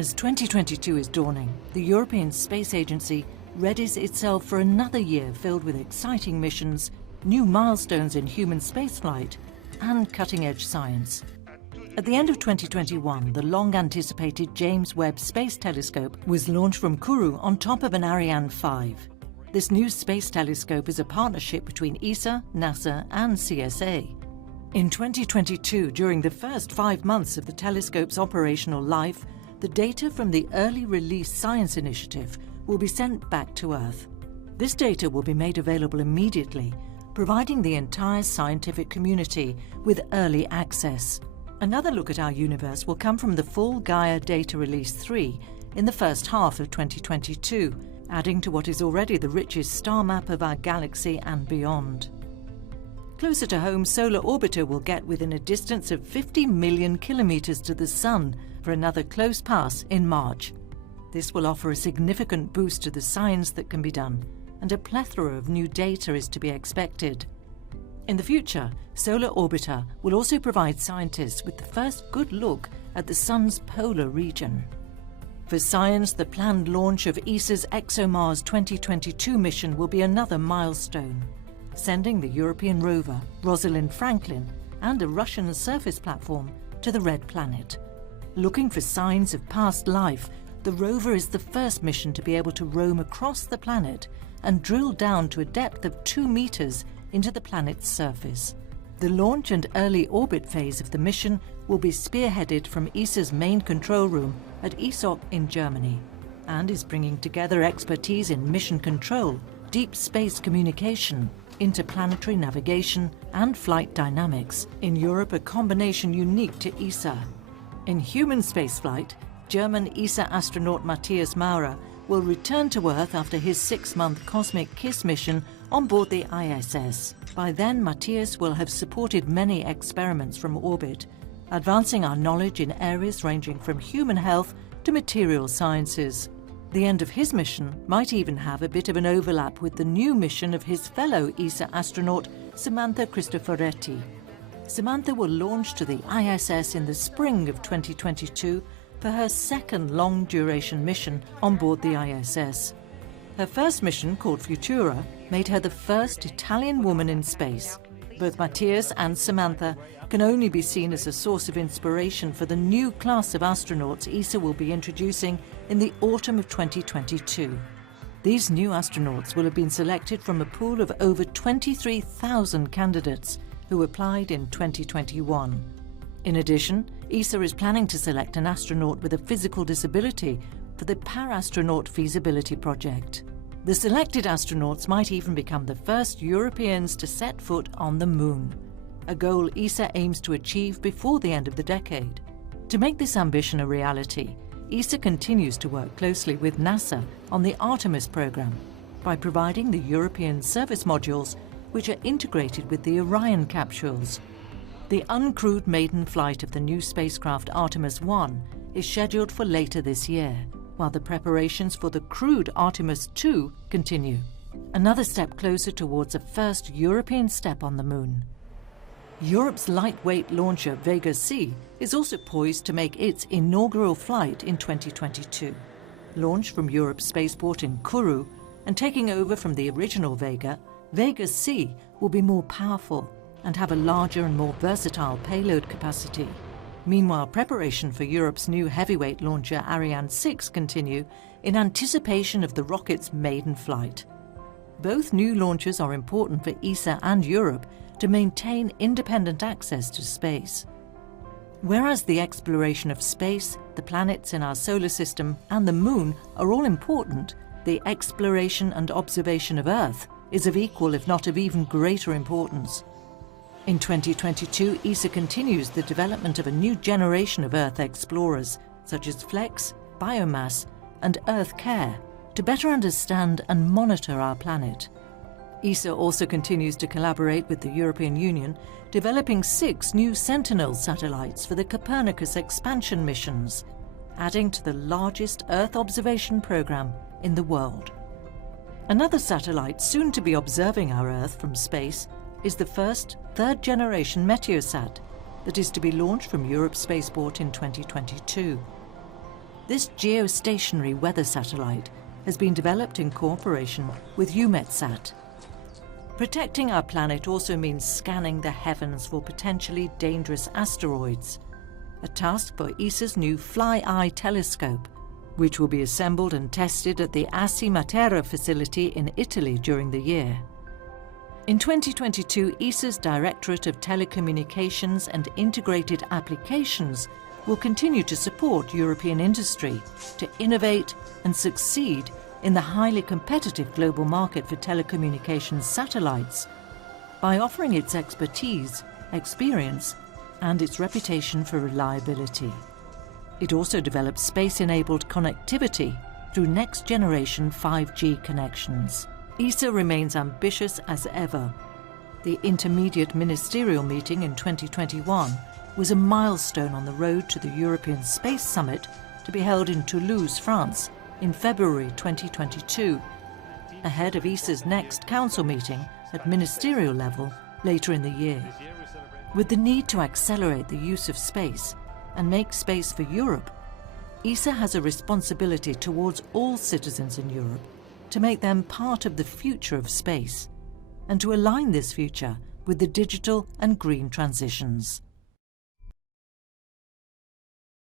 As 2022 is dawning, the European Space Agency readies itself for another year filled with exciting missions, new milestones in human spaceflight, and cutting-edge science. At the end of 2021, the long-anticipated James Webb Space Telescope was launched from Kourou on top of an Ariane 5. This new space telescope is a partnership between ESA, NASA, and CSA. In 2022, during the first 5 months of the telescope's operational life, the data from the Early Release Science Initiative will be sent back to Earth. This data will be made available immediately, providing the entire scientific community with early access. Another look at our universe will come from the full Gaia Data Release 3 in the first half of 2022, adding to what is already the richest star map of our galaxy and beyond. Closer to home, Solar Orbiter will get within a distance of 50 million kilometers to the Sun for another close pass in March. This will offer a significant boost to the science that can be done, and a plethora of new data is to be expected. In the future, Solar Orbiter will also provide scientists with the first good look at the Sun's polar region. For science, the planned launch of ESA's ExoMars 2022 mission will be another milestone, sending the European rover, Rosalind Franklin, and a Russian surface platform to the Red Planet. Looking for signs of past life, the rover is the first mission to be able to roam across the planet and drill down to a depth of 2 meters into the planet's surface. The launch and early orbit phase of the mission will be spearheaded from ESA's main control room at ESA in Germany, and is bringing together expertise in mission control, deep space communication, interplanetary navigation, and flight dynamics. In Europe, a combination unique to ESA. In human spaceflight, German ESA astronaut Matthias Maurer will return to Earth after his 6-month Cosmic Kiss mission on board the ISS. By then, Matthias will have supported many experiments from orbit, advancing our knowledge in areas ranging from human health to material sciences. The end of his mission might even have a bit of an overlap with the new mission of his fellow ESA astronaut, Samantha Cristoforetti. Samantha will launch to the ISS in the spring of 2022 for her second long-duration mission on board the ISS. Her first mission, called Futura, made her the first Italian woman in space. Both Matthias and Samantha can only be seen as a source of inspiration for the new class of astronauts ESA will be introducing in the autumn of 2022. These new astronauts will have been selected from a pool of over 23,000 candidates who applied in 2021. In addition, ESA is planning to select an astronaut with a physical disability for the Parastronaut Feasibility Project. The selected astronauts might even become the first Europeans to set foot on the Moon, a goal ESA aims to achieve before the end of the decade. To make this ambition a reality, ESA continues to work closely with NASA on the Artemis program by providing the European service modules, which are integrated with the Orion capsules. The uncrewed maiden flight of the new spacecraft Artemis 1 is scheduled for later this year, while the preparations for the crewed Artemis 2 continue. Another step closer towards a first European step on the Moon. Europe's lightweight launcher Vega C is also poised to make its inaugural flight in 2022. Launched from Europe's spaceport in Kourou and taking over from the original Vega, Vega C will be more powerful and have a larger and more versatile payload capacity. Meanwhile, preparation for Europe's new heavyweight launcher Ariane 6 continue in anticipation of the rocket's maiden flight. Both new launchers are important for ESA and Europe to maintain independent access to space. Whereas the exploration of space, the planets in our solar system, and the Moon are all important, the exploration and observation of Earth is of equal, if not of even greater importance. In 2022, ESA continues the development of a new generation of Earth explorers, such as FLEX, Biomass, and Earth Care, to better understand and monitor our planet. ESA also continues to collaborate with the European Union, developing 6 new Sentinel satellites for the Copernicus expansion missions, adding to the largest Earth observation program in the world. Another satellite soon to be observing our Earth from space is the first third-generation Meteosat that is to be launched from Europe's spaceport in 2022. This geostationary weather satellite has been developed in cooperation with EUMETSAT. Protecting our planet also means scanning the heavens for potentially dangerous asteroids, a task for ESA's new Fly-Eye telescope, which will be assembled and tested at the Assi Matera facility in Italy during the year. In 2022, ESA's Directorate of Telecommunications and Integrated Applications will continue to support European industry to innovate and succeed in the highly competitive global market for telecommunications satellites by offering its expertise, experience, and its reputation for reliability. It also develops space-enabled connectivity through next-generation 5G connections. ESA remains ambitious as ever. The intermediate ministerial meeting in 2021 was a milestone on the road to the European Space Summit to be held in Toulouse, France, in February 2022, ahead of ESA's next council meeting at ministerial level later in the year. With the need to accelerate the use of space and make space for Europe, ESA has a responsibility towards all citizens in Europe to make them part of the future of space and to align this future with the digital and green transitions.